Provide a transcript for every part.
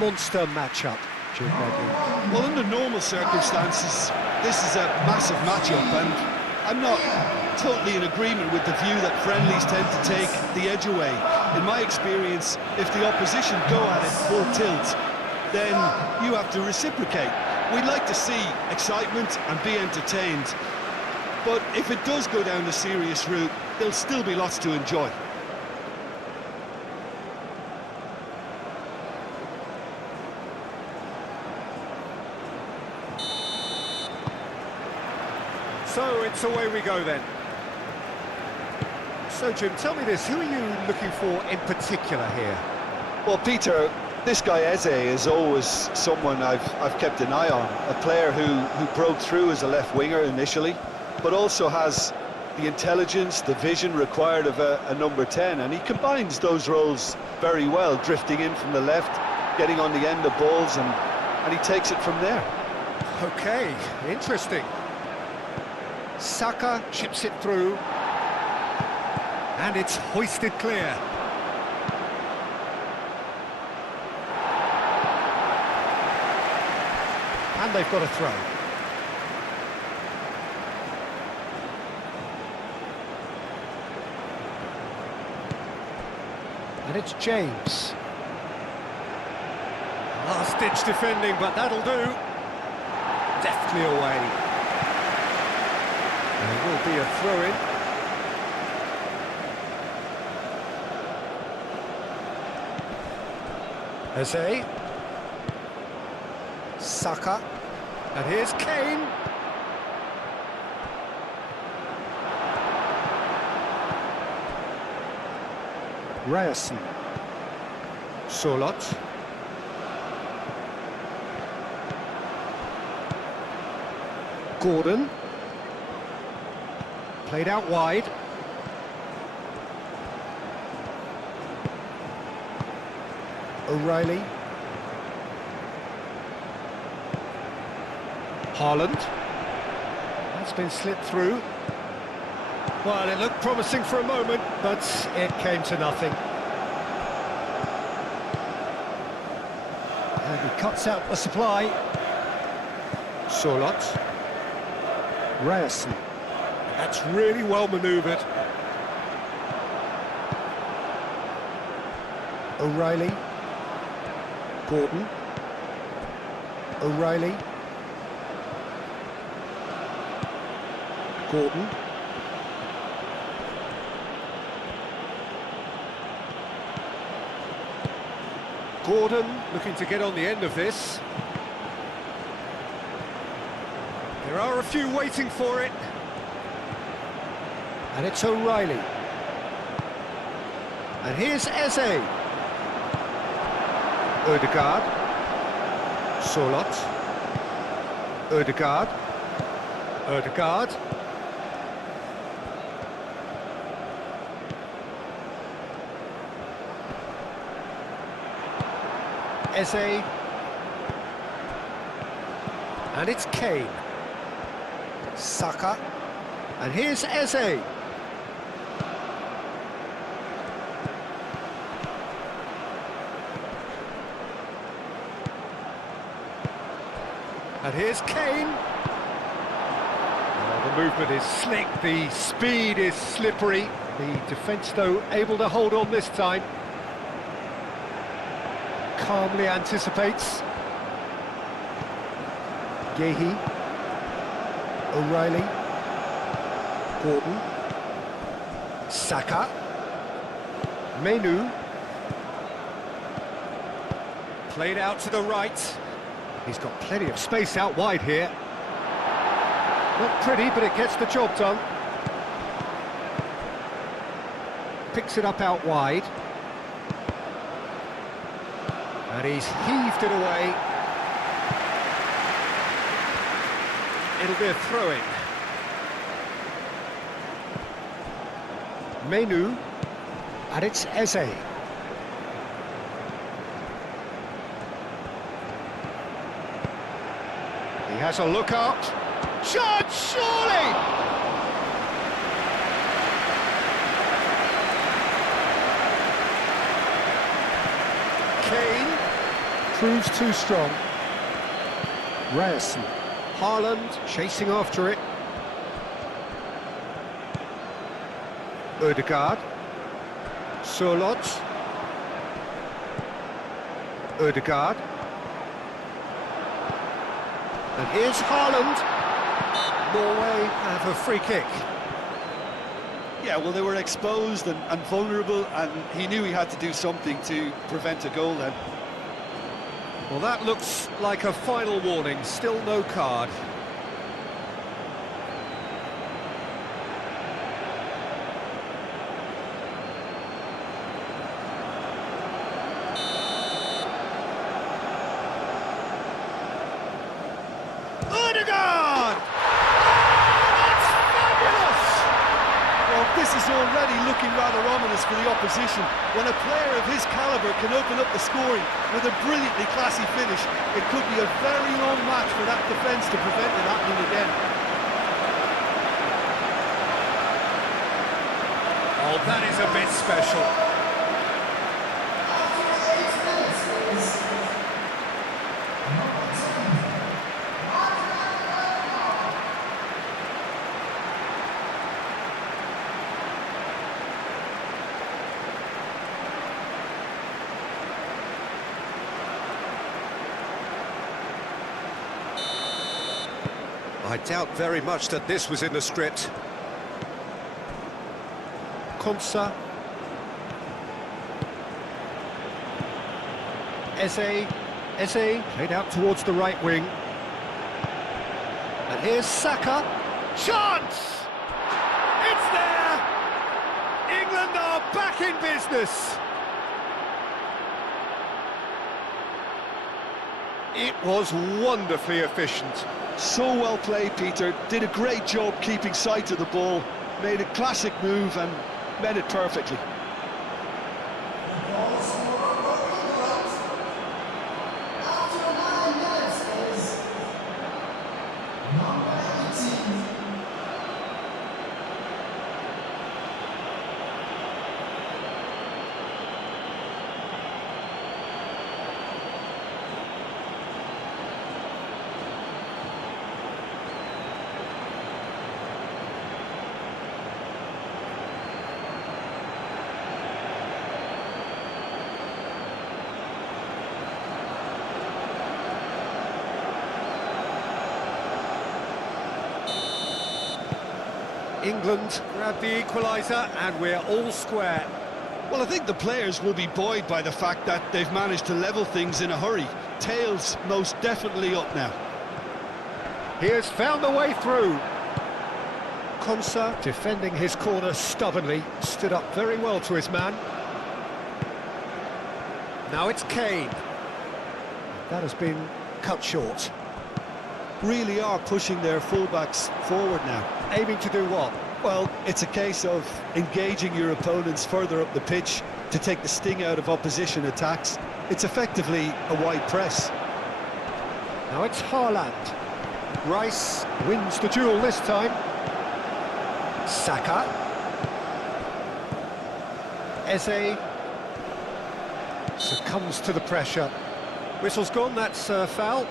Monster matchup, Jim Begley. Well, under normal circumstances, this is a massive matchup, and I'm not totally in agreement with the view that friendlies tend to take the edge away. In my experience, if the opposition go at it full tilt, then you have to reciprocate. We'd like to see excitement and be entertained, but if it does go down the serious route, there'll still be lots to enjoy. So it's away we go then. So Jim, tell me this, who are you looking for in particular here? Well, Peter, this guy Eze is always someone I've kept an eye on. A player who broke through as a left winger initially, but also has the intelligence, the vision required of a number 10, and he combines those roles very well, drifting in from the left, getting on the end of balls, and he takes it from there. Okay, interesting. Saka chips it through, and it's hoisted clear. And they've got a throw. And it's James. Last-ditch defending, but that'll do. Deftly away. There will be a throw-in. Eze. Saka. And here's Kane. Ryerson. Solot. Gordon. Played out wide. O'Reilly. Haaland. That's been slipped through. Well, it looked promising for a moment, but it came to nothing. And he cuts out the supply. Solot. Ryerson. That's really well manoeuvred. O'Reilly. Gordon. O'Reilly. Gordon. Gordon looking to get on the end of this. There are a few waiting for it. And it's O'Reilly. And here's Eze. Ødegaard. Solot. Ødegaard. Ødegaard. Eze. And it's Kane. Saka. And here's Eze. And here's Kane. Oh, the movement is slick, the speed is slippery. The defence, though, able to hold on this time. Calmly anticipates. Gehi. O'Reilly. Gordon. Saka. Menu. Played out to the right. He's got plenty of space out wide here. Not pretty, but it gets the job done. Picks it up out wide. And he's heaved it away. It'll be a throw-in. Menu. And it's Eze. He has a look out. Shot, surely! Kane proves too strong. Ryerson. Haaland chasing after it. Ødegaard. Sørloth. Ødegaard. And here's Haaland. Norway have a free kick. Yeah, well, they were exposed and vulnerable, and he knew he had to do something to prevent a goal then. Well, that looks like a final warning. Still no card. Ødegaard! That's fabulous! Well, this is already looking rather ominous for the opposition. When a player of his calibre can open up the scoring with a brilliantly classy finish, it could be a very long match for that defence to prevent it happening again. Oh, that is a bit special. I doubt very much that this was in the script. Konsa. Eze played out towards the right wing. And here's Saka. Chance! It's there! England are back in business! It was wonderfully efficient. So well played, Peter. Did a great job keeping sight of the ball. Made a classic move and met it perfectly. England grab the equaliser and we're all square. Well, I think the players will be buoyed by the fact that they've managed to level things in a hurry. Tails most definitely up now. He has found the way through. Konsa, defending his corner stubbornly, stood up very well to his man. Now it's Kane. That has been cut short. Really are pushing their fullbacks forward now. Aiming to do what? Well, it's a case of engaging your opponents further up the pitch to take the sting out of opposition attacks. It's effectively a wide press. Now it's Haaland. Rice wins the duel this time. Saka. Eze succumbs to the pressure. Whistle's gone, that's a foul.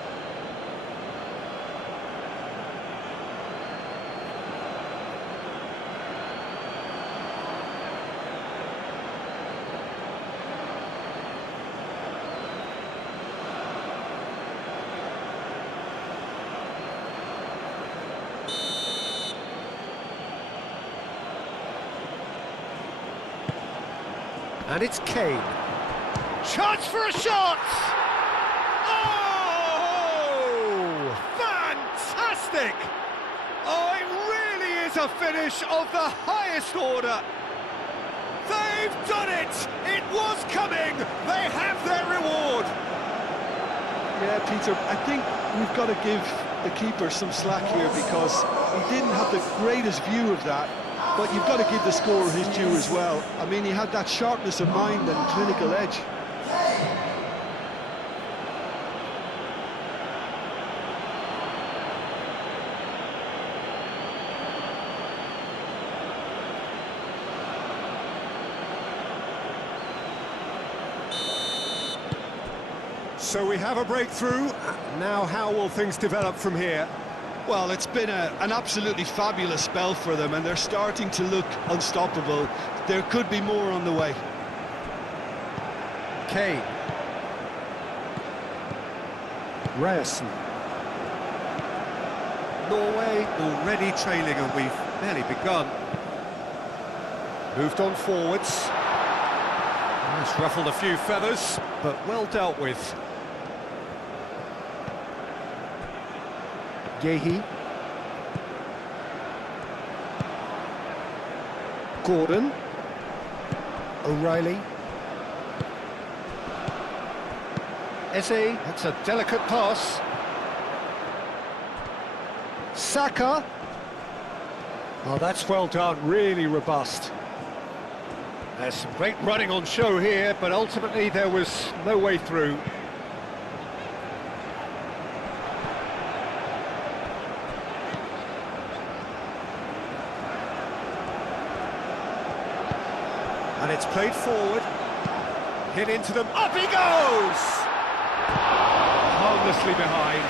And it's Kane. Chance for a shot! Oh! Fantastic! Oh, it really is a finish of the highest order. They've done it! It was coming! They have their reward! Yeah, Peter, I think we've got to give the keeper some slack here because he didn't have the greatest view of that. But you've got to give the scorer his due as well. I mean, he had that sharpness of mind and clinical edge. So we have a breakthrough. Now how will things develop from here? Well, it's been an absolutely fabulous spell for them, and they're starting to look unstoppable. There could be more on the way. Kane. Ryerson. Norway already trailing, and we've barely begun. Moved on forwards. It's ruffled a few feathers, but well dealt with. Yehi. Gordon. O'Reilly. Eze, that's a delicate pass. Saka. Oh, that's well done, really robust. There's some great running on show here, but ultimately there was no way through. And it's played forward. Hit into them. Up he goes! Harmlessly behind.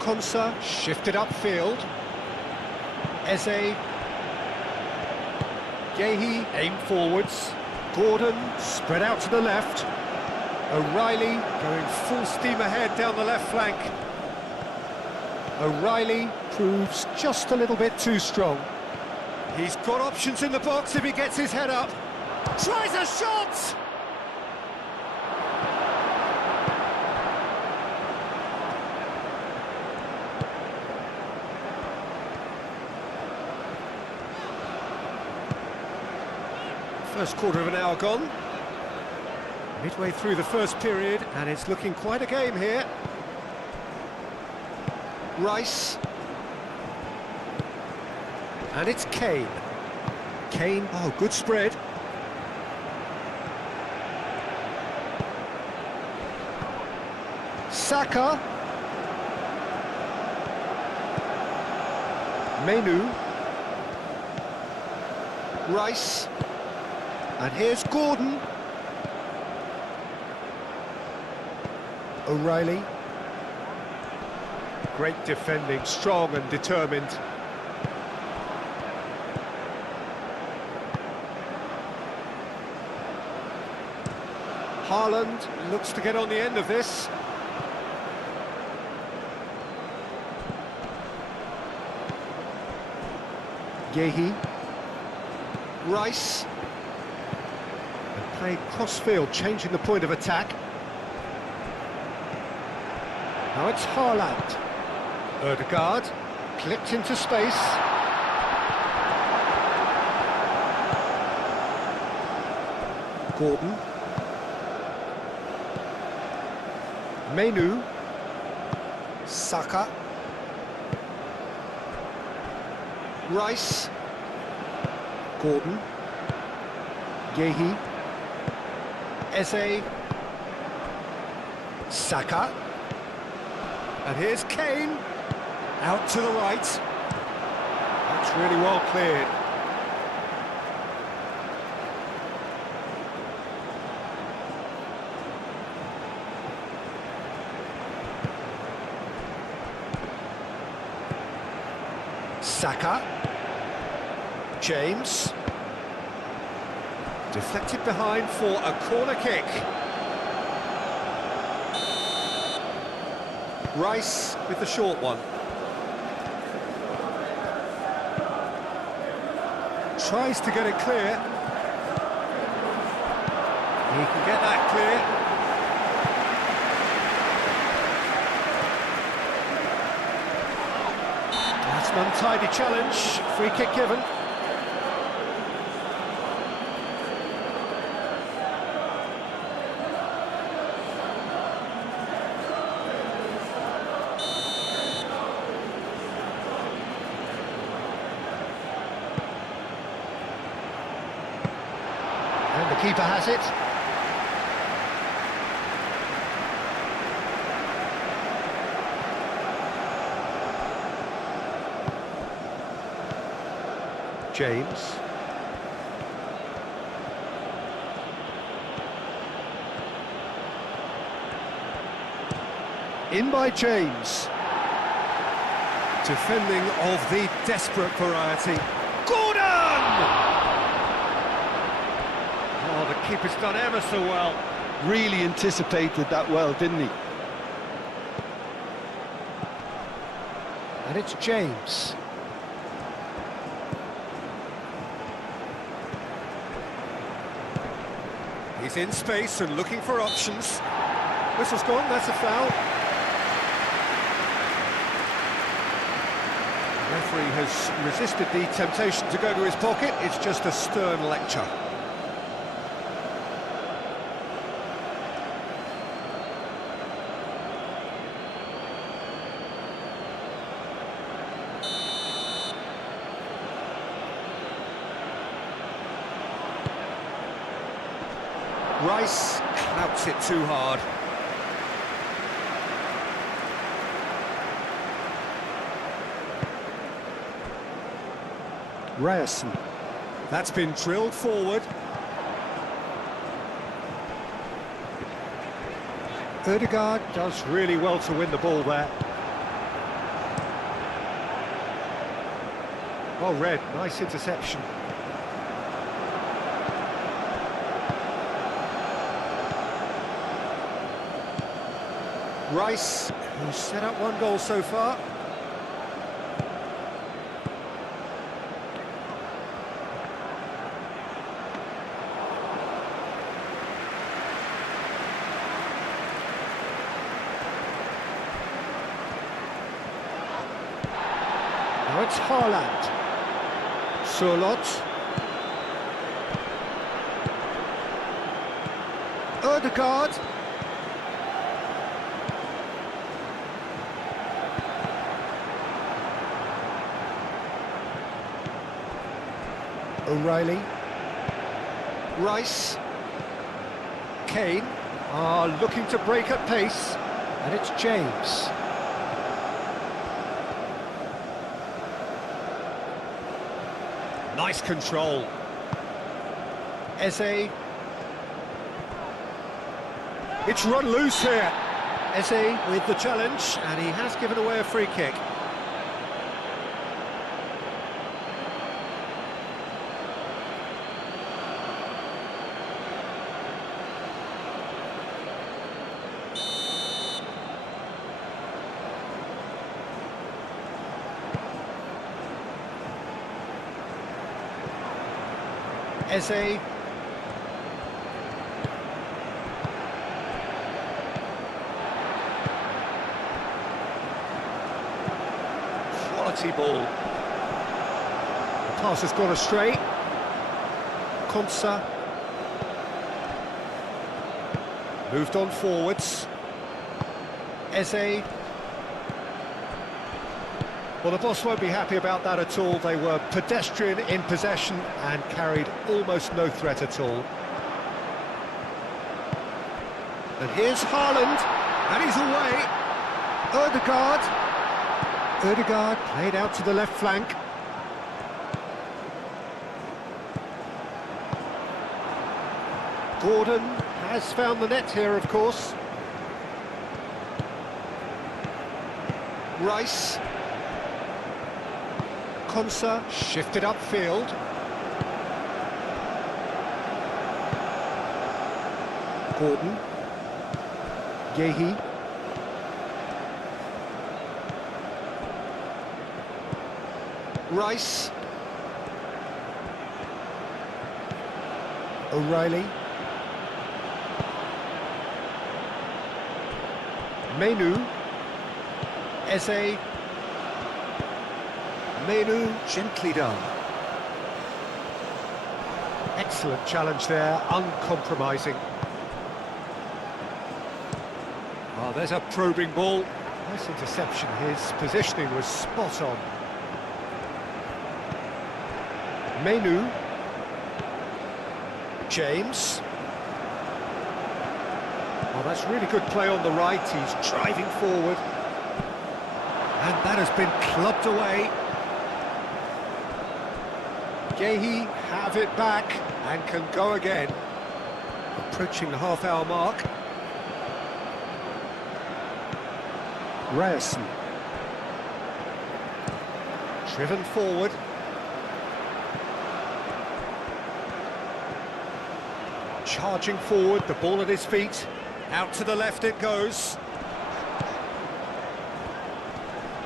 Konsa shifted upfield. Eze. Yehi aimed forwards. Gordon spread out to the left. O'Reilly going full steam ahead down the left flank. O'Reilly proves just a little bit too strong. He's got options in the box if he gets his head up. Tries a shot! First quarter of an hour gone. Midway through the first period, and it's looking quite a game here. Rice. And it's Kane. Kane, oh, good spread. Saka. Menu. Rice. And here's Gordon. O'Reilly. Great defending, strong and determined. Haaland looks to get on the end of this. Yehi. Rice. Played cross-field, changing the point of attack. Now it's Haaland. Ødegaard, clipped into space. Gordon. Menu. Saka. Rice. Gordon. Yehi. Eze. Saka. And here's Kane. Out to the right. That's really well cleared. Saka. James. Deflected behind for a corner kick. Rice with the short one. Tries to get it clear. He can get that clear. That's an untidy challenge. Free kick given. keeper has it. James. In by James. Defending of the desperate variety. Gordon! Oh, the keeper's done ever so well. Really anticipated that well, didn't he? And it's James. He's in space and looking for options. Whistle's gone, that's a foul. The referee has resisted the temptation to go to his pocket. It's just a stern lecture. Rice clouts it too hard. Ryerson. That's been drilled forward. Ødegaard does really well to win the ball there. Well read, nice interception. Rice, who's set up one goal so far. Now it's Haaland. Surlot. Ødegaard. O'Reilly. Rice. Kane are looking to break at pace, and it's James. Nice control. Eze. It's run loose here. Eze with the challenge, and he has given away a free kick. Eze. Quality ball. The pass has gone astray. Konsa. Moved on forwards. Eze. Well, the boss won't be happy about that at all. They were pedestrian in possession and carried almost no threat at all. And here's Haaland, and he's away. Ødegaard. Ødegaard played out to the left flank. Gordon has found the net here, of course. Rice. Konsa shifted upfield. Gordon. Yehi. Rice. O'Reilly. Menu. Eze. Menu, gently done. Excellent challenge there, uncompromising. Oh, there's a probing ball. Nice interception, his positioning was spot on. Menu. James. Oh, that's really good play on the right. He's driving forward. And that has been clubbed away. Gehi have it back and can go again. Approaching the half-hour mark. Ryerson. Driven forward. Charging forward, the ball at his feet. Out to the left it goes.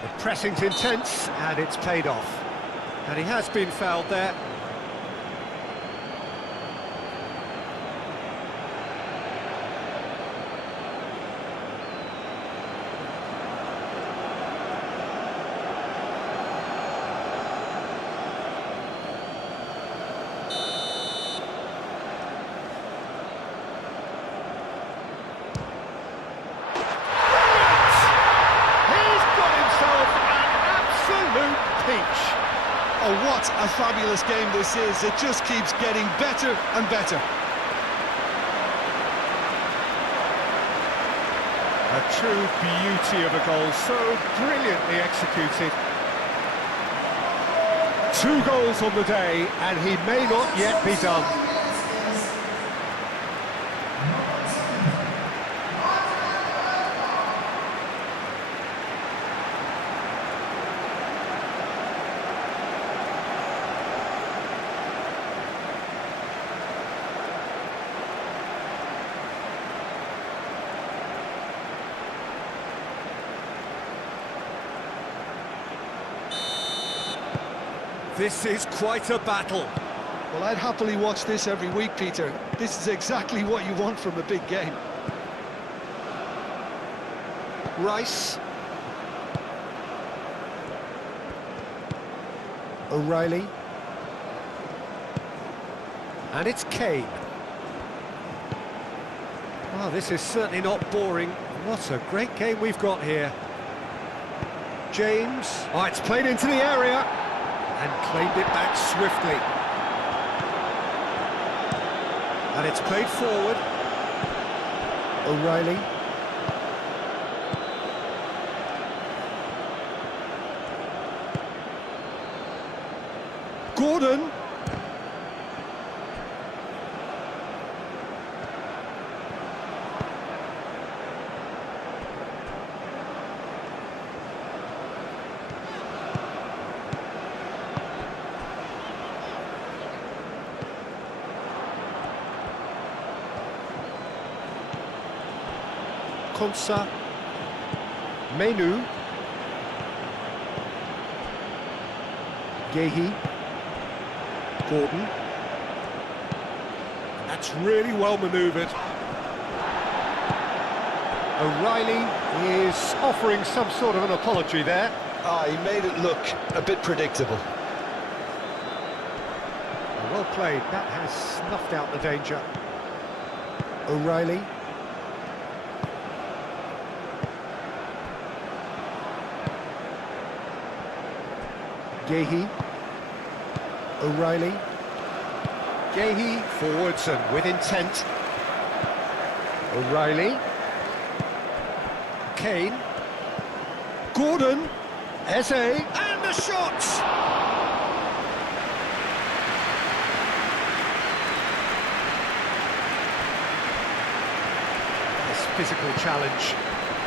The pressing's intense, and it's paid off. And he has been fouled there. Oh, what a fabulous game this is. It just keeps getting better and better. A true beauty of a goal, so brilliantly executed. 2 goals on the day, and he may not yet be done. This is quite a battle. Well, I'd happily watch this every week, Peter. This is exactly what you want from a big game. Rice. O'Reilly. And it's Kane. Well, this is certainly not boring. What a great game we've got here. James. Oh, it's played into the area. And claimed it back swiftly. And it's played forward. O'Reilly. Gordon. Konsa, Menu, Gehi, Gordon. That's really well manoeuvred. O'Reilly is offering some sort of an apology there. He made it look a bit predictable. Well played, that has snuffed out the danger. O'Reilly. Gehi, O'Reilly, Gehi forwards and with intent. O'Reilly, Kane, Gordon, Eze, and the shot! This physical challenge.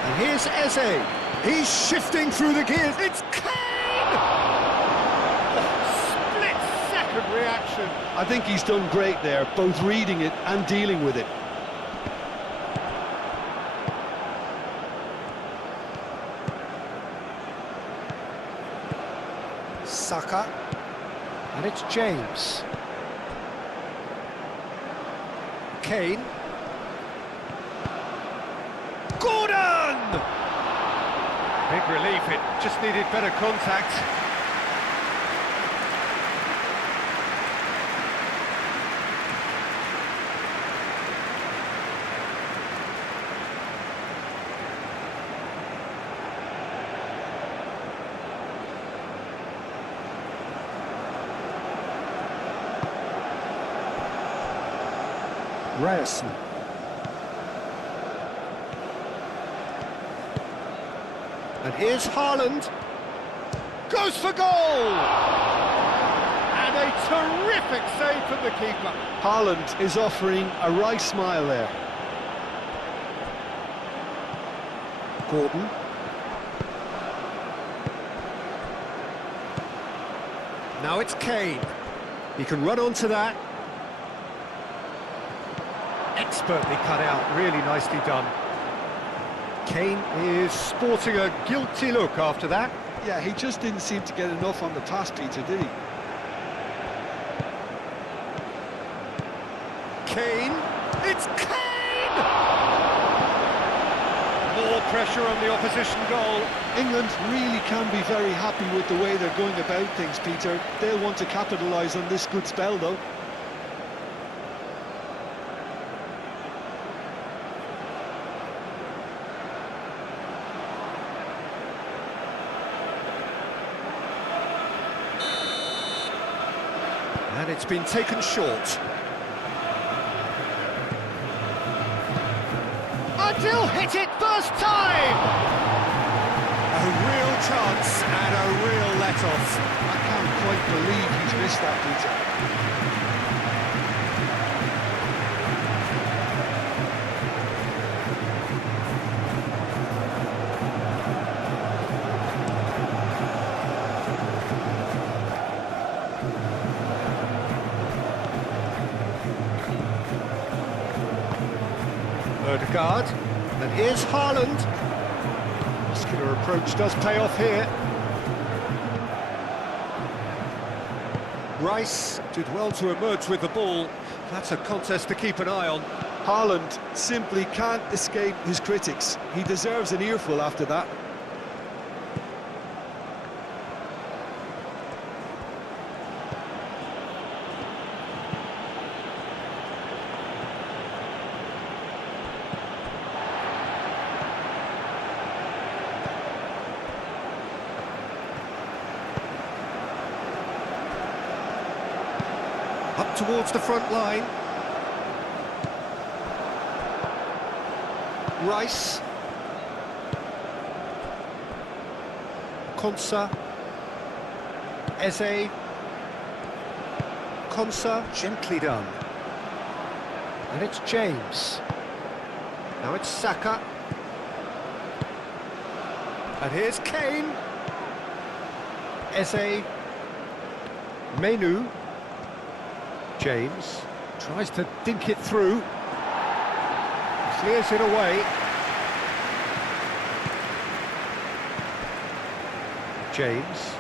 And here's Eze. He's shifting through the gears. It's Kane! Reaction. I think he's done great there, both reading it and dealing with it. Saka, and it's James. Kane. Gordon! Big relief, it just needed better contact. Ryerson. And here's Haaland. Goes for goal! And a terrific save from the keeper. Haaland is offering a wry smile there. Gordon. Now it's Kane. He can run onto that. Expertly cut out, really nicely done. Kane is sporting a guilty look after that. Yeah, he just didn't seem to get enough on the pass, Peter, did he? Kane. It's Kane! More pressure on the opposition goal. England really can be very happy with the way they're going about things, Peter. They'll want to capitalise on this good spell, though. And it's been taken short. Adil hit it first time! A real chance and a real let-off. I can't quite believe he's missed that, Peter. Odegaard, and here's Haaland. Muscular approach does pay off here. Rice did well to emerge with the ball. That's a contest to keep an eye on. Haaland simply can't escape his critics. He deserves an earful after that. Up towards the front line. Rice. Konsa. Eze. Konsa, gently done. And it's James. Now it's Saka. And here's Kane. Eze. Menu. James tries to dink it through. Clears it away. James.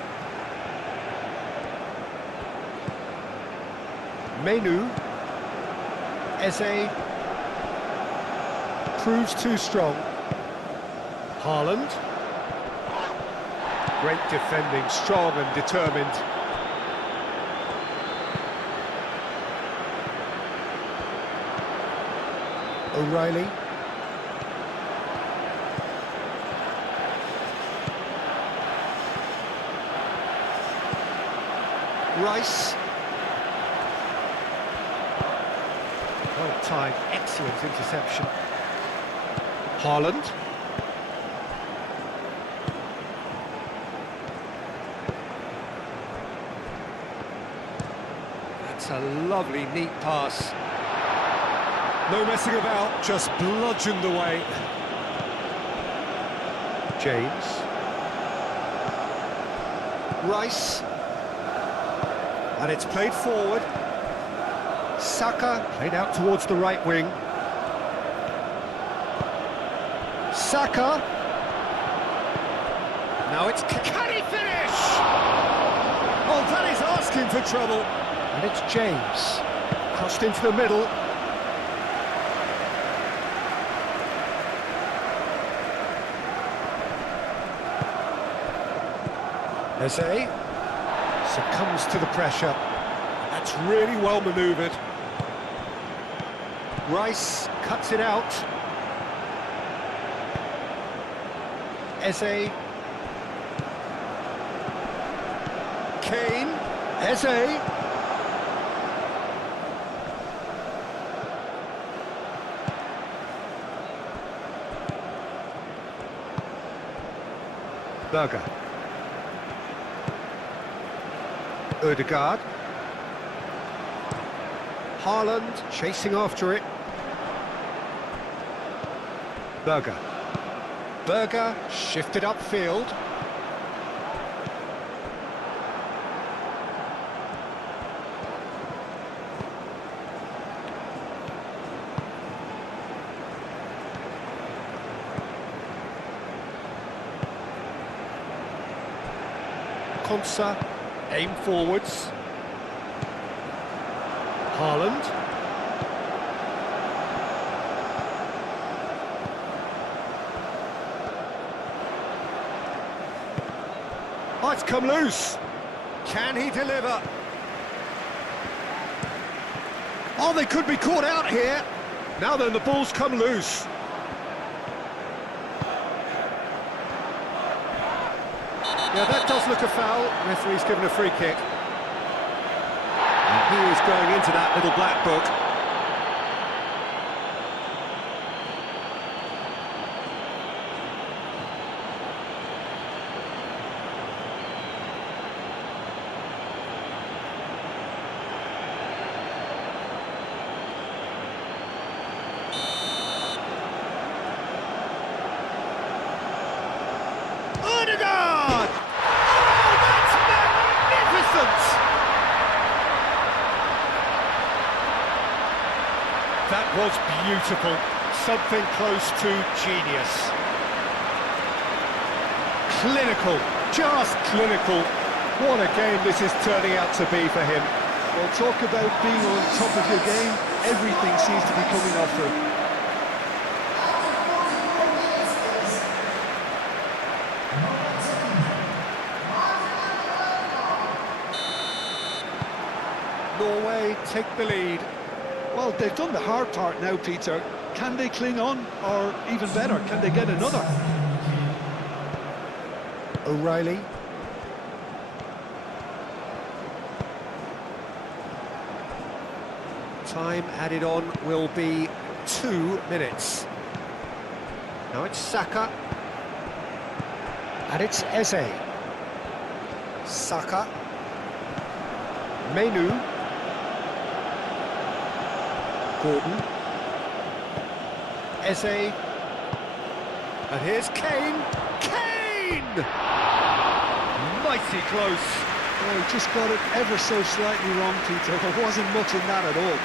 Menu. Eze. Proves too strong. Haaland. Great defending, strong and determined. O'Reilly. Rice. Well timed, excellent interception. Haaland. That's a lovely, neat pass. No messing about, just bludgeoned away. James. Rice. And it's played forward. Saka played out towards the right wing. Saka. Now it's... Can he finish? Oh, that is asking for trouble. And it's James. Crossed into the middle. Eze succumbs to the pressure. That's really well manoeuvred. Rice cuts it out. Eze. Kane. Eze. Berger. Ødegaard. Haaland chasing after it. Berger. Berger shifted upfield. Konsa, aim forwards. Haaland. Oh, it's come loose. Can he deliver? Oh, they could be caught out here. Now then, the ball's come loose. Yeah, that does look a foul. Referee's given a free kick. And he is going into that little black book. Ødegaard! Oh, that's magnificent! That was beautiful. Something close to genius. Clinical, just clinical. What a game this is turning out to be for him. Well, talk about being on top of your game. Everything seems to be coming off for him. Norway take the lead. Well, they've done the hard part now, Peter. Can they cling on? Or even better, can they get another? O'Reilly. Time added on will be 2 minutes. Now it's Saka. And it's Eze. Saka. Menu. Gordon. Eze. And here's Kane. Kane! Mighty close. Oh, he just got it ever so slightly wrong, Peter. There wasn't much in that at all.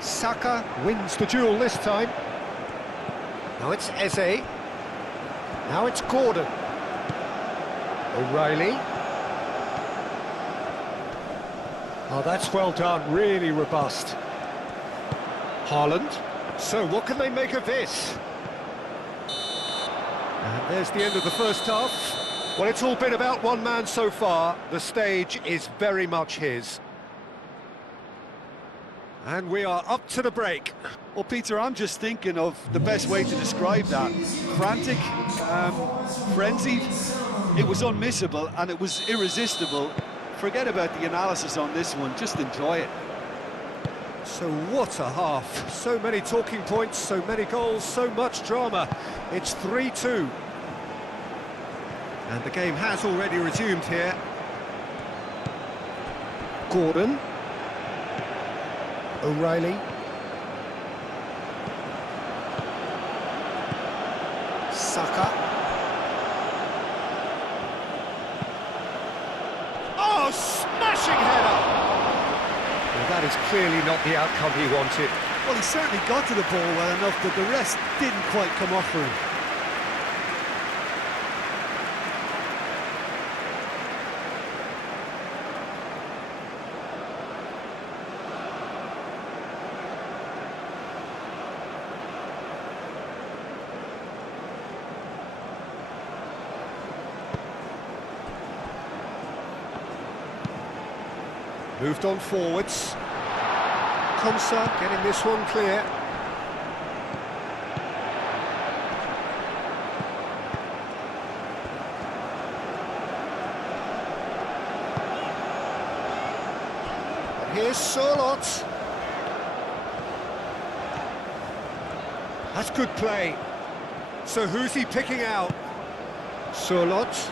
Saka wins the duel this time. Now it's Eze. Now it's Gordon. O'Reilly. Oh, that's well done, really robust. Haaland. So what can they make of this? And there's the end of the first half. Well, it's all been about one man so far. The stage is very much his. And we are up to the break. Well, Peter, I'm just thinking of the best way to describe that. Frantic, frenzied. It was unmissable and it was irresistible. Forget about the analysis on this one, just enjoy it. So what a half. So many talking points, so many goals, so much drama. It's 3-2. And the game has already resumed here. Gordon. O'Reilly. Saka. Oh, smashing header! Well, that is clearly not the outcome he wanted. Well, he certainly got to the ball well enough, but the rest didn't quite come off for him. Moved on forwards. Konsa getting this one clear. And here's Sørloth. That's good play. So who's he picking out? Sørloth.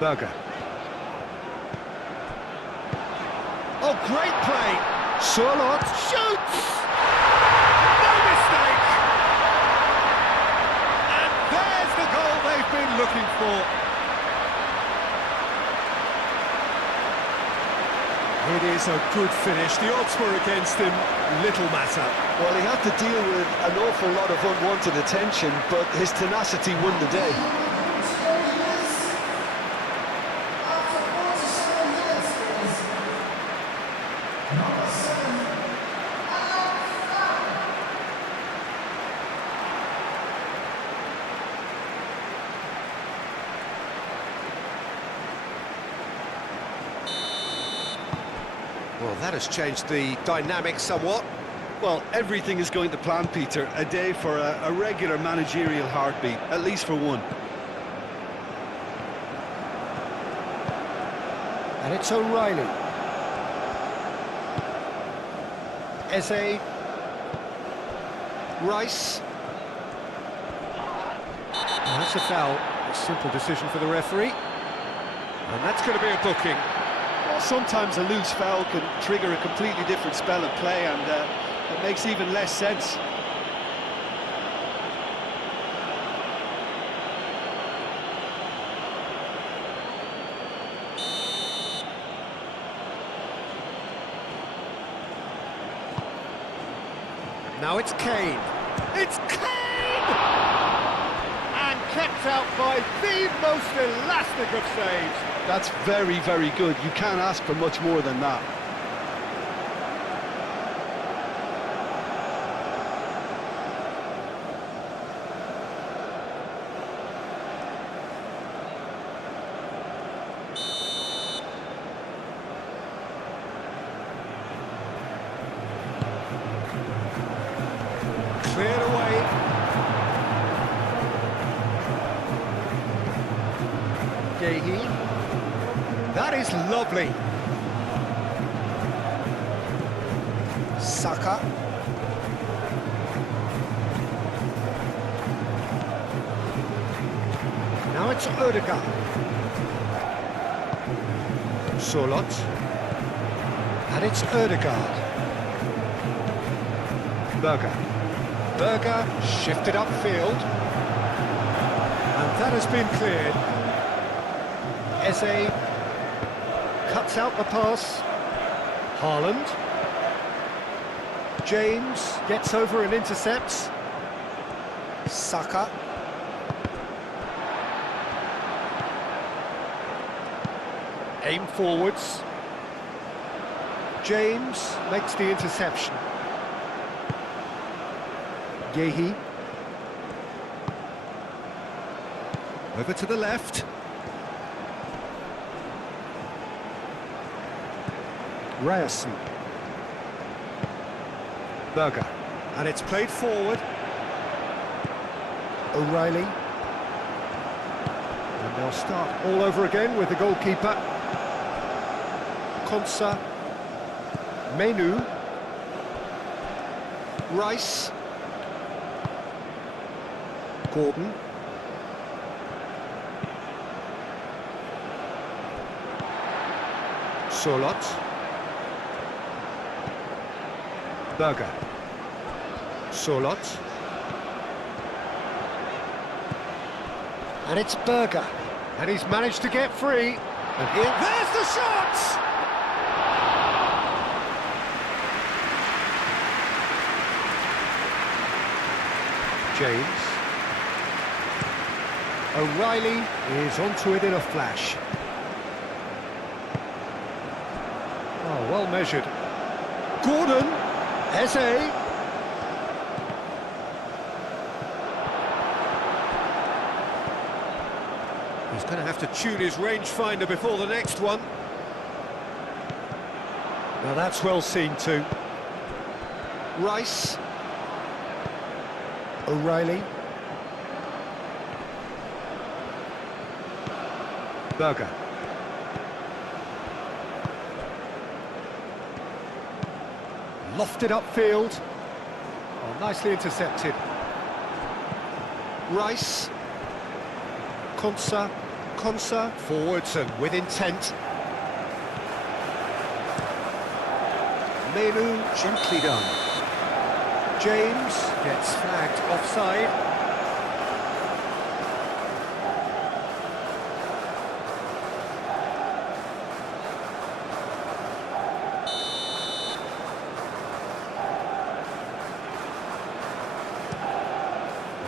Berger. Oh, great play! Sørloth shoots! No mistake! And there's the goal they've been looking for. It is a good finish. The odds were against him. Little matter. Well, he had to deal with an awful lot of unwanted attention, but his tenacity won the day. Well, that has changed the dynamic somewhat. Well, everything is going to plan, Peter. A day for a regular managerial heartbeat, at least for one. And it's O'Reilly. Eze. Rice. And that's a foul. A simple decision for the referee. And that's going to be a booking. Well, sometimes a loose foul can trigger a completely different spell of play, and it makes even less sense. Now it's Kane. It's Kane! And kept out by the most elastic of saves. That's very, very good. You can't ask for much more than that. Cleared away. Gehi. That is lovely. Saka. Now it's Ødegaard. Sørloth. And it's Ødegaard. Berger. Berger shifted upfield. And that has been cleared. Eze cuts out the pass. Haaland. James gets over and intercepts. Saka. Aim forwards. James makes the interception. Gehi. Over to the left. Ryerson. Berger. And it's played forward. O'Reilly. And they'll start all over again with the goalkeeper. Konsa. Menu. Rice. Gordon. Sørloth. Berger. Sørloth. And it's Berger. And he's managed to get free. And here, there's the shot! James. O'Reilly is onto it in a flash. Oh, well measured. Gordon. Eze. He's going to have to tune his rangefinder before the next one. Now that's well seen too. Rice. O'Reilly. Berger. Lofted upfield. Oh, nicely intercepted. Rice. Konsa forwards and with intent. Menu, gently done. James gets flagged offside.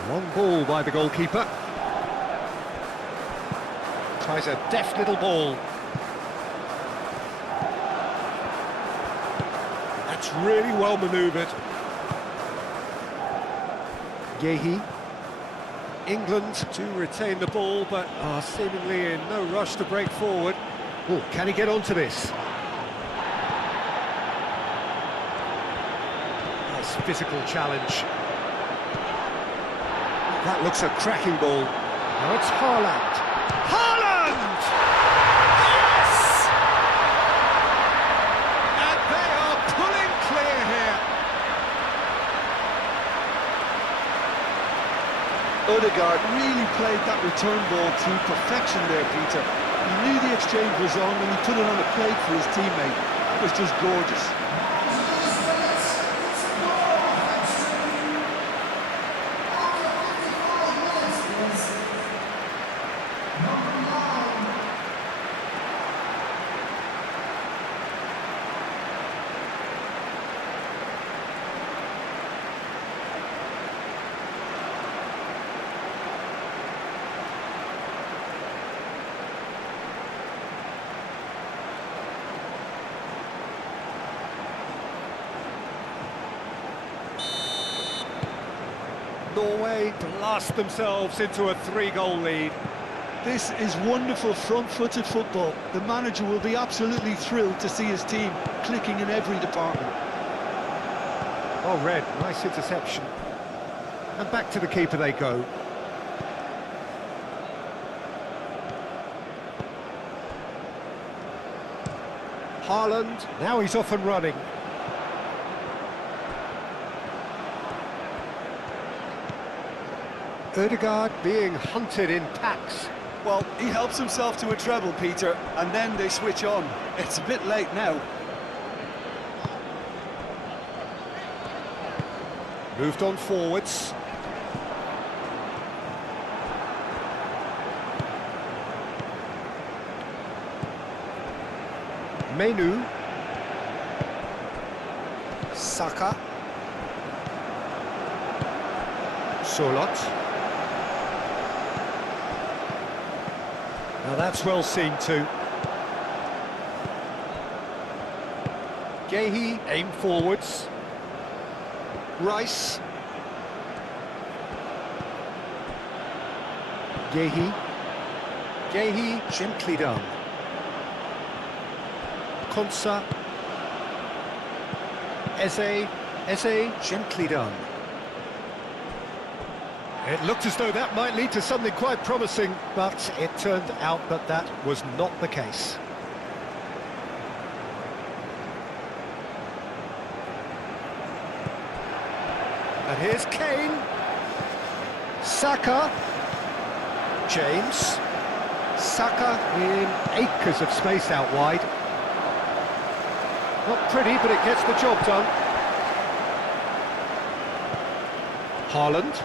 Long ball by the goalkeeper. Tries a deft little ball. That's really well manoeuvred. Yehi. England to retain the ball, but are seemingly in no rush to break forward. Oh, can he get onto this? Nice physical challenge. That looks a cracking ball. Now it's Haaland. Haaland! Yes! And they are pulling clear here. Odegaard really played that return ball to perfection there, Peter. He knew the exchange was on when he put it on a plate for his teammate. It was just gorgeous. Norway blast themselves into a 3-goal lead. This is wonderful front-footed football. The manager will be absolutely thrilled to see his team clicking in every department. Oh, Red, nice interception. And back to the keeper they go. Haaland, now he's off and running. Odegaard being hunted in packs. Well, he helps himself to a treble, Peter, and then they switch on. It's a bit late now. Moved on forwards. Menu. Saka. Solot. Now that's well seen too. Yehi, aim forwards. Rice. Yehi. Yehi, gently done. Konsa. Eze, gently done. It looked as though that might lead to something quite promising, but it turned out that that was not the case. And here's Kane. Saka. James. Saka in acres of space out wide. Not pretty, but it gets the job done. Haaland.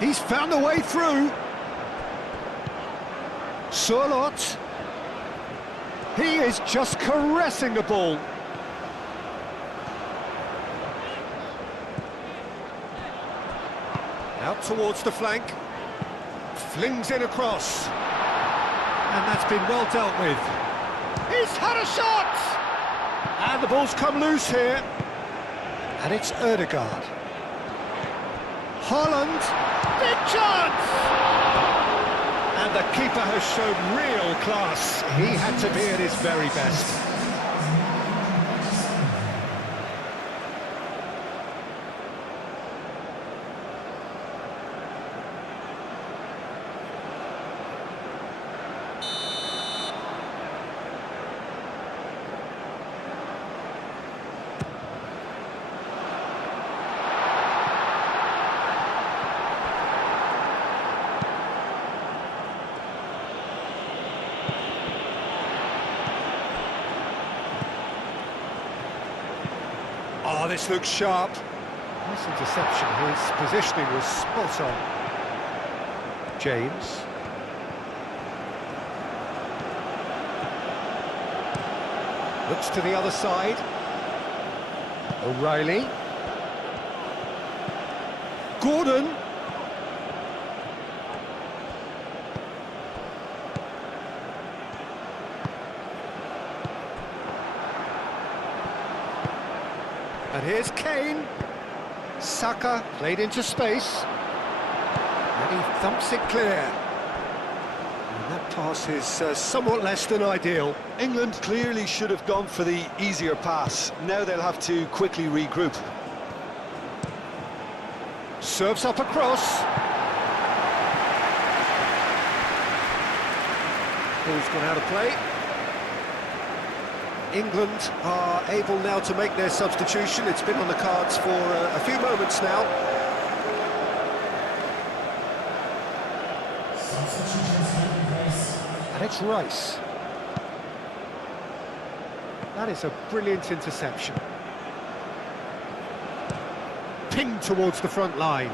He's found a way through. Solot. He is just caressing the ball. Out towards the flank. Flings it across. And that's been well dealt with. He's had a shot! And the ball's come loose here. And it's Odegaard. Haaland. Big chance! And the keeper has shown real class. He had to be at his very best. Oh, this looks sharp. Nice interception. His positioning was spot on. James. Looks to the other side. O'Reilly. Gordon. And here's Kane. Saka played into space. And he thumps it clear. And that pass is somewhat less than ideal. England clearly should have gone for the easier pass. Now they'll have to quickly regroup. Serves up a cross. Ball's gone out of play. England are able now to make their substitution. It's been on the cards for a few moments now. And it's Rice. That is a brilliant interception. Pinged towards the front line.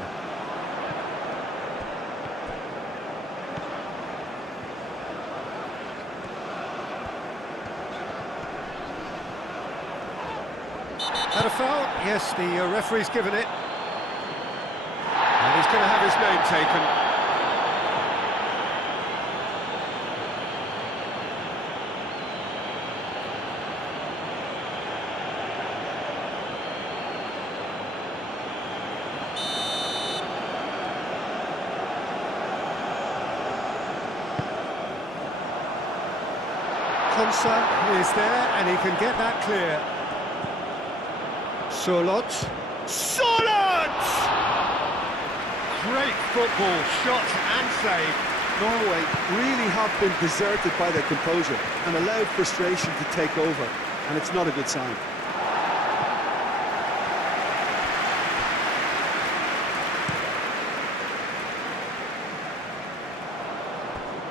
Had a foul? Yes, the referee's given it. And he's going to have his name taken. Konsa is there, and he can get that clear. Solot. Solot! Great football, shot and save. Norway really have been deserted by their composure and allowed frustration to take over, and it's not a good sign.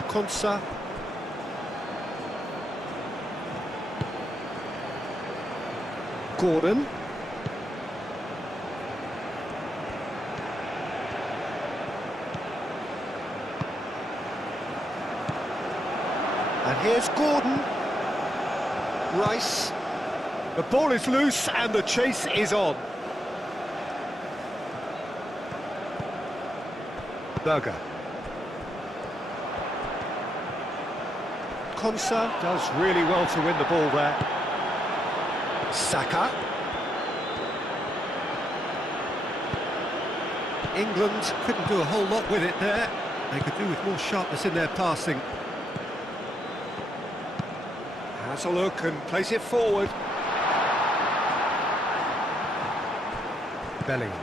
Konsa. Gordon. And here's Gordon. Rice. The ball is loose and the chase is on. Berger. Konsa does really well to win the ball there. Saka. England couldn't do a whole lot with it there. They could do with more sharpness in their passing. Has a look and plays it forward. Bellingham.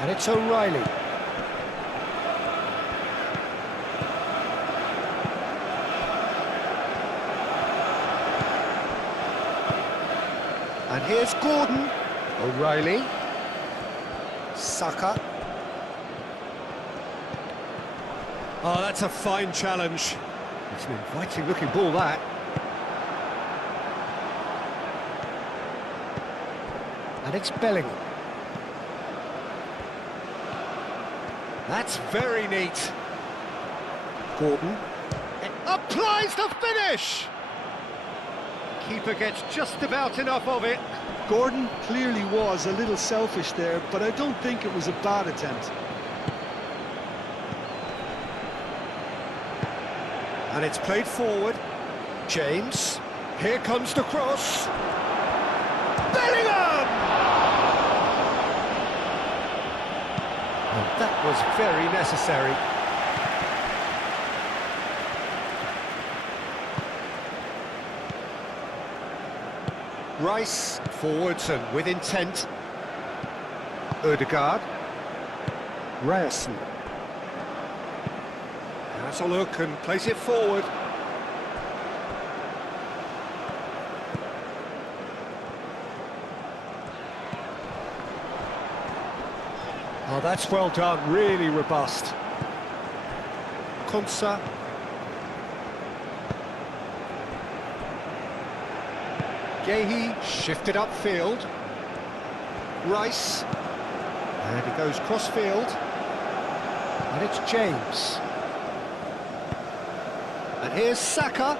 And it's O'Reilly. And here's Gordon. O'Reilly. Saka. Oh, that's a fine challenge. It's an inviting looking ball, that. And it's Bellingham. That's very neat. Gordon. It applies the finish! Keeper gets just about enough of it. Gordon clearly was a little selfish there, but I don't think it was a bad attempt. And it's played forward. James. Here comes the cross. Bellingham! And that was very necessary. Rice, forwards and with intent. Ødegaard. Ryerson. Has a look and plays it forward. Oh, that's well done, really robust. Konsa. Gehi shifted upfield. Rice. And he goes cross-field. And it's James. And here's Saka.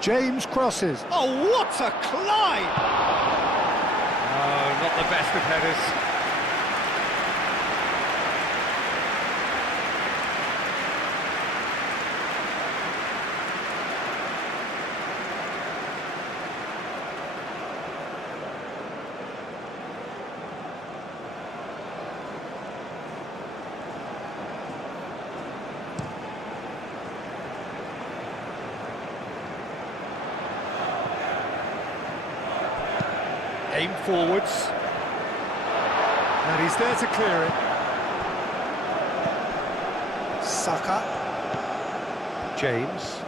James crosses. Oh, what a climb! Oh, not the best of headers. Aim forwards. And he's there to clear it. Saka. James.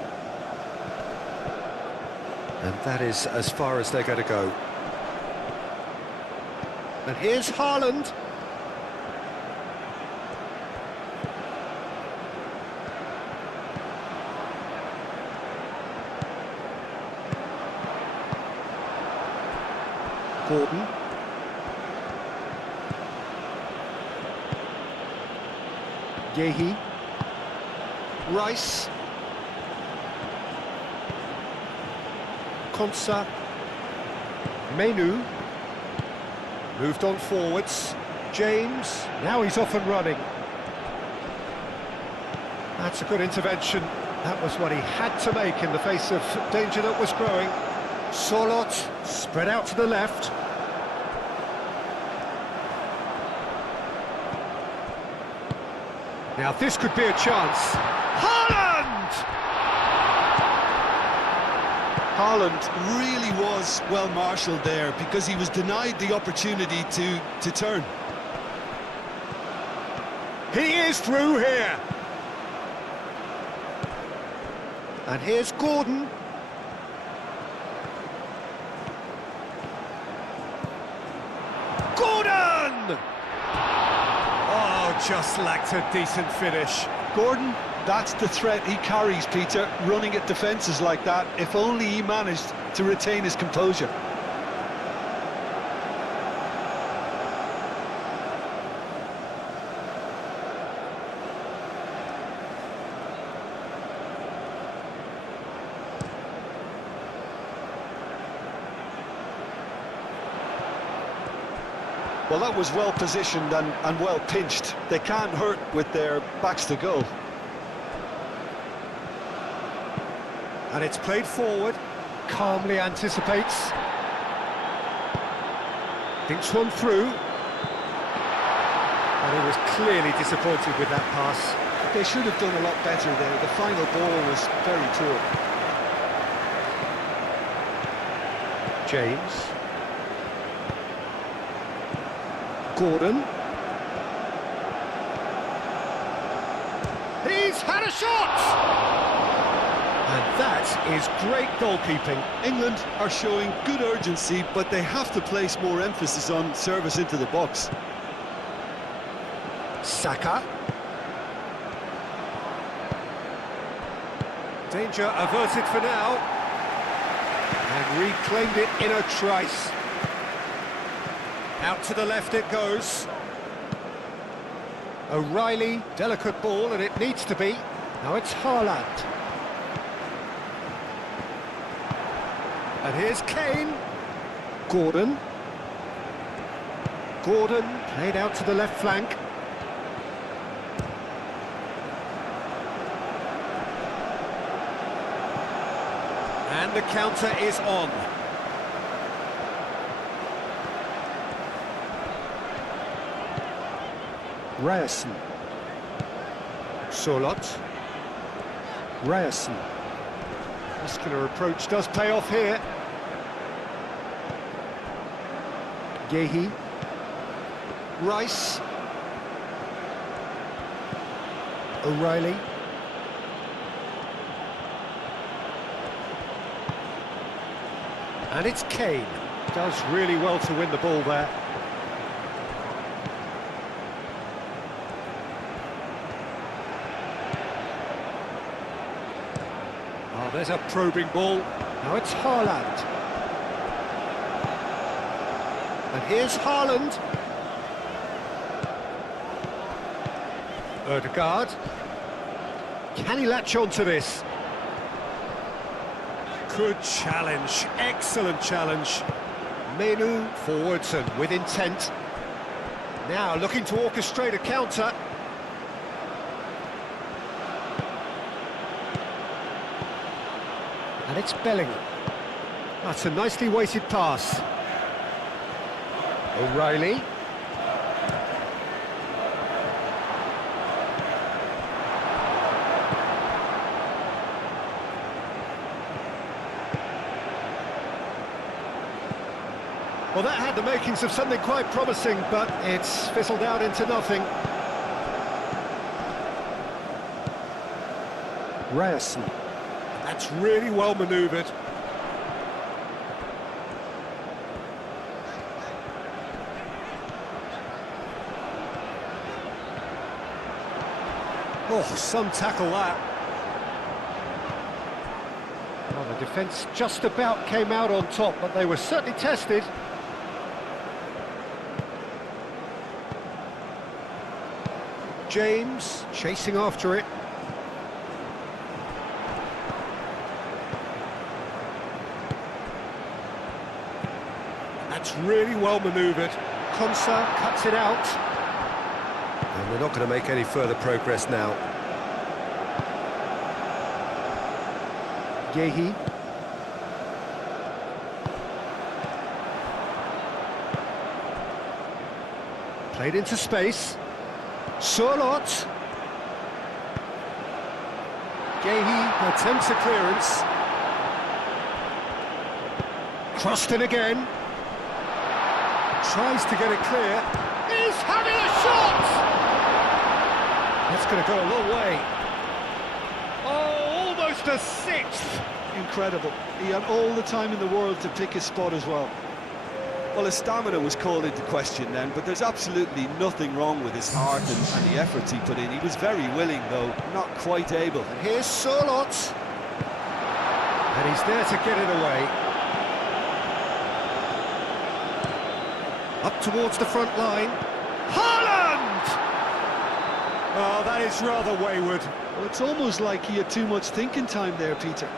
And that is as far as they're going to go. And here's Haaland. Gordon. Gehi. Rice. Konsa. Menu. Moved on forwards. James. Now he's off and running. That's a good intervention. That was what he had to make in the face of danger that was growing. Solot spread out to the left. Now this could be a chance. Haaland! Haaland really was well marshalled there because he was denied the opportunity to turn. He is through here. And here's Gordon. Gordon! Oh, just lacked a decent finish. Gordon, that's the threat he carries, Peter, running at defences like that, if only he managed to retain his composure. Well, that was well positioned and well pinched. They can't hurt with their backs to goal. And it's played forward, calmly anticipates. Thinks one through. And he was clearly disappointed with that pass. They should have done a lot better there. The final ball was very poor. James. Gordon. He's had a shot! And that is great goalkeeping. England are showing good urgency, but they have to place more emphasis on service into the box. Saka. Danger averted for now. And reclaimed it in a trice. Out to the left it goes. O'Reilly, delicate ball, and it needs to be. Now it's Haaland. And here's Kane. Gordon. Gordon played out to the left flank. And the counter is on. Ryerson. Sorloth. Ryerson. Muscular approach does pay off here. Gehi. Rice. O'Reilly. And it's Kane. Does really well to win the ball there. Oh, there's a probing ball. Now it's Haaland. And here's Haaland. Ødegaard. Can he latch on to this? Good challenge, excellent challenge. Menu forwards and with intent. Now looking to orchestrate a counter. And it's Bellingham. That's a nicely weighted pass. O'Reilly. Well, that had the makings of something quite promising, but it's fizzled out into nothing. Ryerson. That's really well manoeuvred. Oh, some tackle that. Well, the defence just about came out on top, but they were certainly tested. James chasing after it. That's really well manoeuvred. Konsa cuts it out. And they're not going to make any further progress now. Gehi. Played into space. Sorloth. Gehi attempts a clearance. Crossed in again. Tries to get it clear. He's having a shot! That's going to go a long way. Oh, almost a sixth. Incredible. He had all the time in the world to pick his spot as well. Well, his stamina was called into question then, but there's absolutely nothing wrong with his heart and the efforts he put in. He was very willing, though, not quite able. And here's Sorloth. And he's there to get it away. Up towards the front line. Haaland! Oh, that is rather wayward. Well, it's almost like he had too much thinking time there, Peter.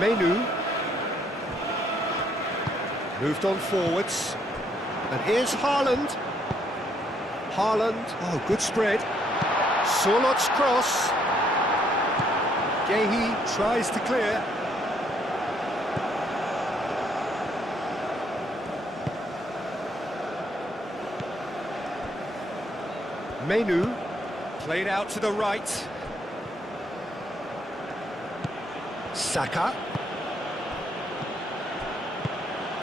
Menu. Moved on forwards. And here's Haaland. Haaland. Oh, good spread. Sorloth's cross. Gehi tries to clear. Menu. Played out to the right. Saka.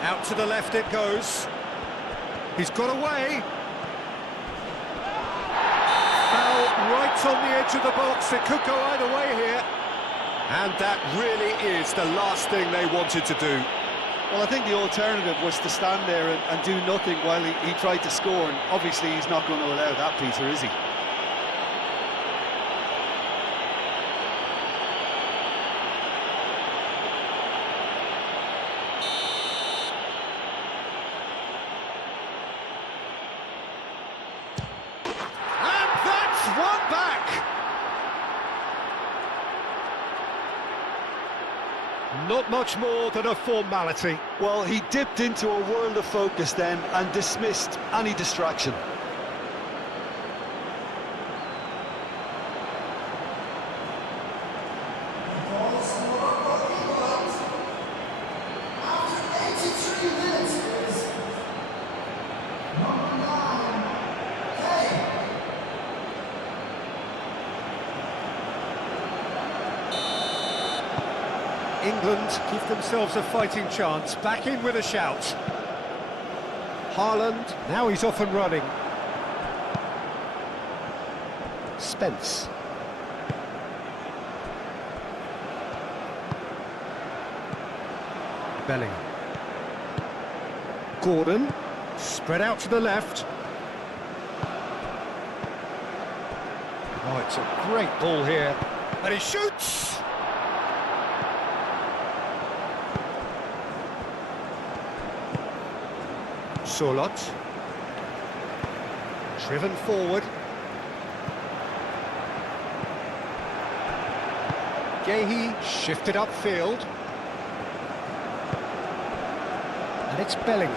Out to the left it goes. He's got away. Foul right on the edge of the box. It could go either way here. And that really is the last thing they wanted to do. Well, I think the alternative was to stand there and do nothing while he tried to score, and obviously he's not going to allow that, Peter, is he? One back. Not much more than a formality. Well, he dipped into a world of focus then and dismissed any distraction. England give themselves a fighting chance, back in with a shout. Haaland, now he's off and running. Spence. Bellingham. Gordon, spread out to the left. Oh, it's a great ball here. And he shoots! Solot. Driven forward. Gehi shifted upfield. And it's Bellingham.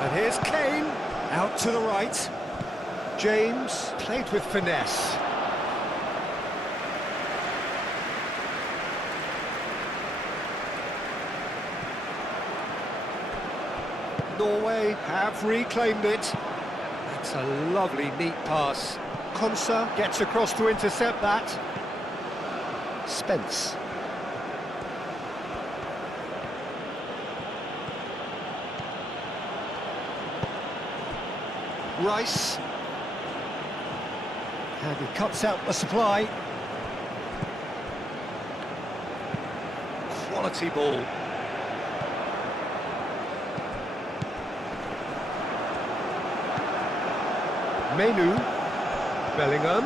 And here's Kane, out to the right. James played with finesse. Norway have reclaimed it. That's a lovely, neat pass. Konsa gets across to intercept that. Spence. Rice. And he cuts out the supply. Quality ball. Menu. Bellingham.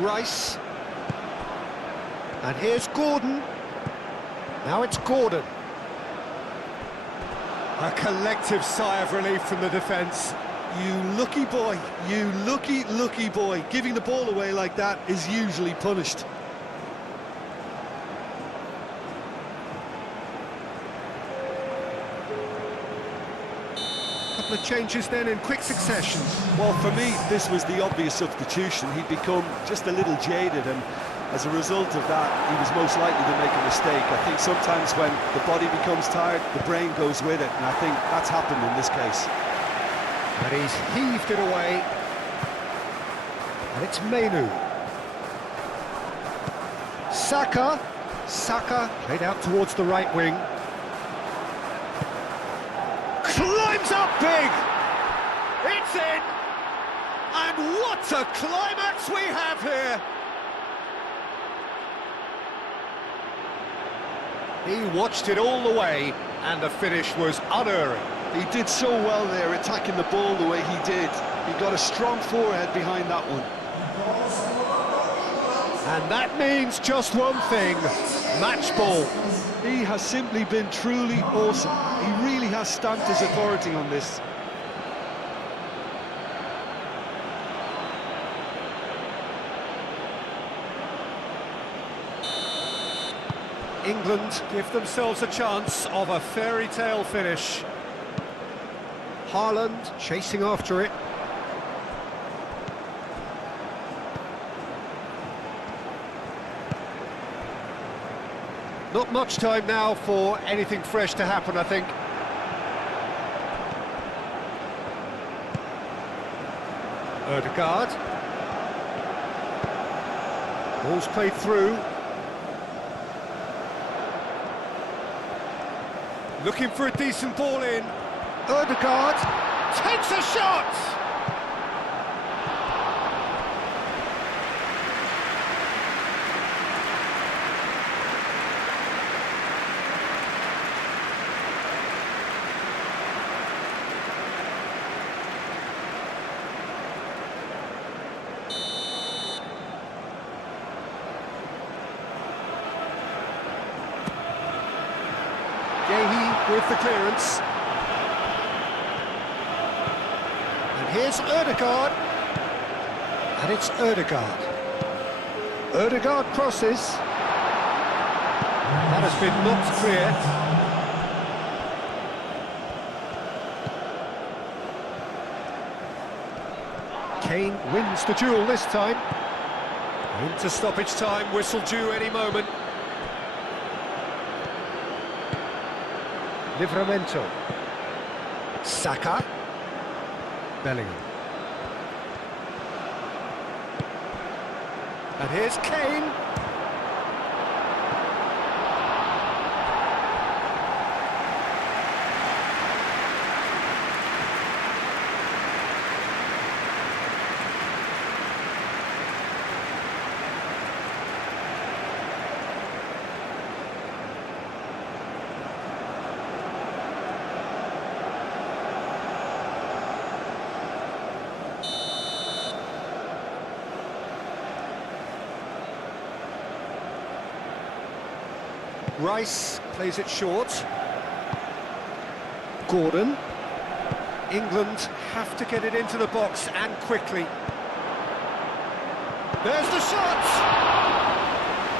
Rice. And here's Gordon. Now it's Gordon. A collective sigh of relief from the defence. You lucky boy, you lucky, lucky boy. Giving the ball away like that is usually punished. Couple of changes then in quick succession. Well, for me, this was the obvious substitution. He'd become just a little jaded, and as a result of that, he was most likely to make a mistake. I think sometimes when the body becomes tired, the brain goes with it, and I think that's happened in this case. And he's heaved it away. And it's Menu. Saka. Saka played out towards the right wing. Climbs up big! It's in! And what a climax we have here! He watched it all the way, and the finish was unerring. He did so well there, attacking the ball the way he did. He got a strong forehead behind that one. And that means just one thing, match ball. He has simply been truly awesome. He really has stamped his authority on this. England give themselves a chance of a fairy tale finish. Haaland chasing after it. Not much time now for anything fresh to happen, I think. Ødegaard. Ball's played through. Looking for a decent ball in. Ødegaard takes a shot! Gehi with the clearance. And here's Ødegaard. And it's Ødegaard. Ødegaard crosses. That has been knocked clear. Kane wins the duel this time. Into stoppage time, whistle due any moment. Livramento. Saka. Bellingham. And here's Kane. Rice plays it short. Gordon. England have to get it into the box and quickly. There's the shot!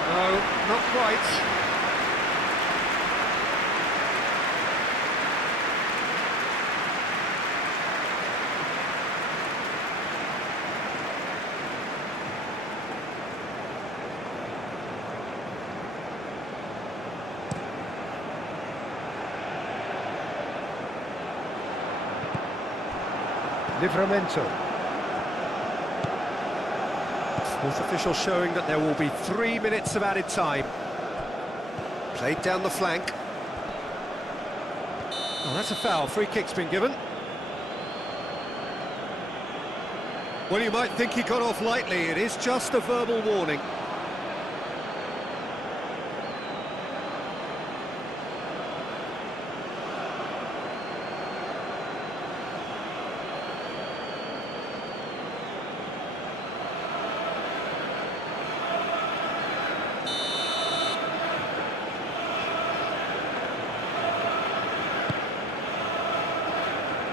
No, not quite. Livramento. Fourth official showing that there will be 3 minutes of added time. Played down the flank. Oh, that's a foul. Free kick's been given. Well, you might think he got off lightly. It is just a verbal warning.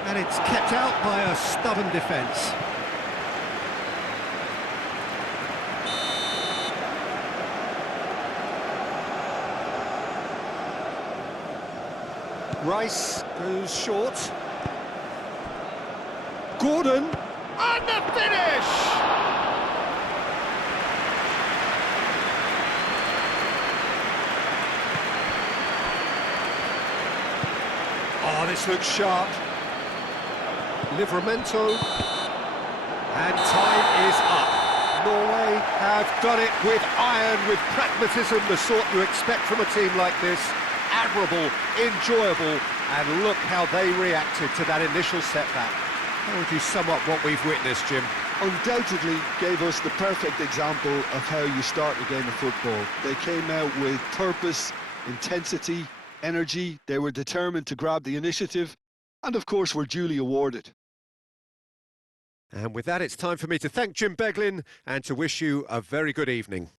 And it's kept out by a stubborn defence. Rice goes short. Gordon, and the finish! Oh, this looks sharp. Livramento, and time is up. Norway have done it with iron, with pragmatism, the sort you expect from a team like this. Admirable, enjoyable, and look how they reacted to that initial setback. How would you sum up what we've witnessed, Jim? Undoubtedly gave us the perfect example of how you start a game of football. They came out with purpose, intensity, energy. They were determined to grab the initiative, and of course were duly awarded. And with that, it's time for me to thank Jim Beglin and to wish you a very good evening.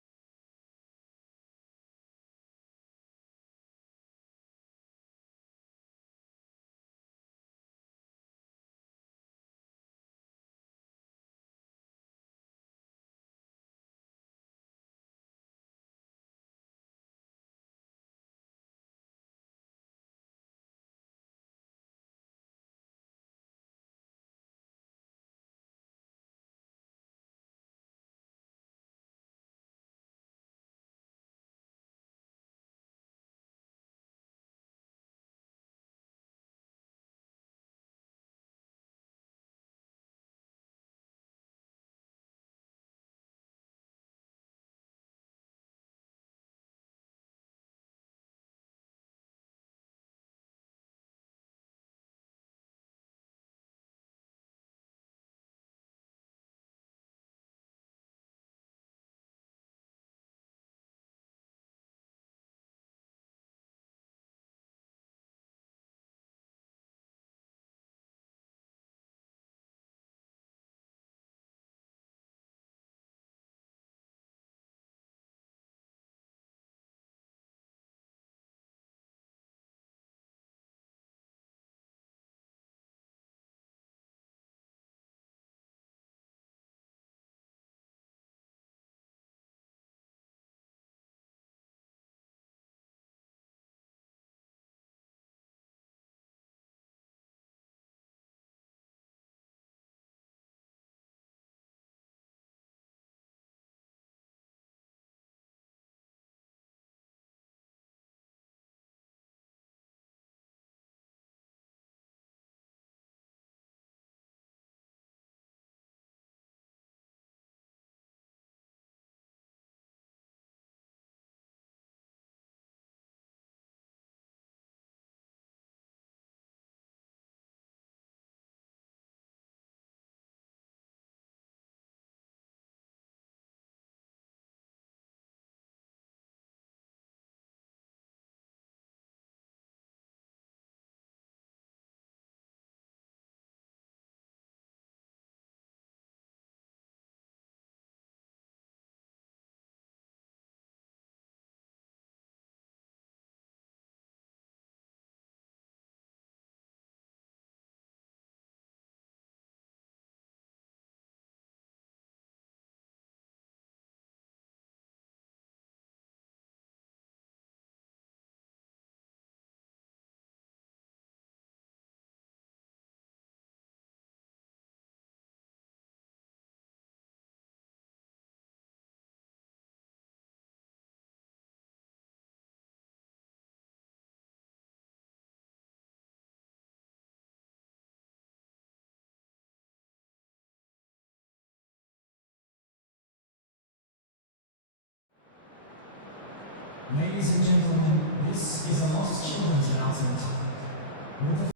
Ladies and gentlemen, this is a lost children's announcement.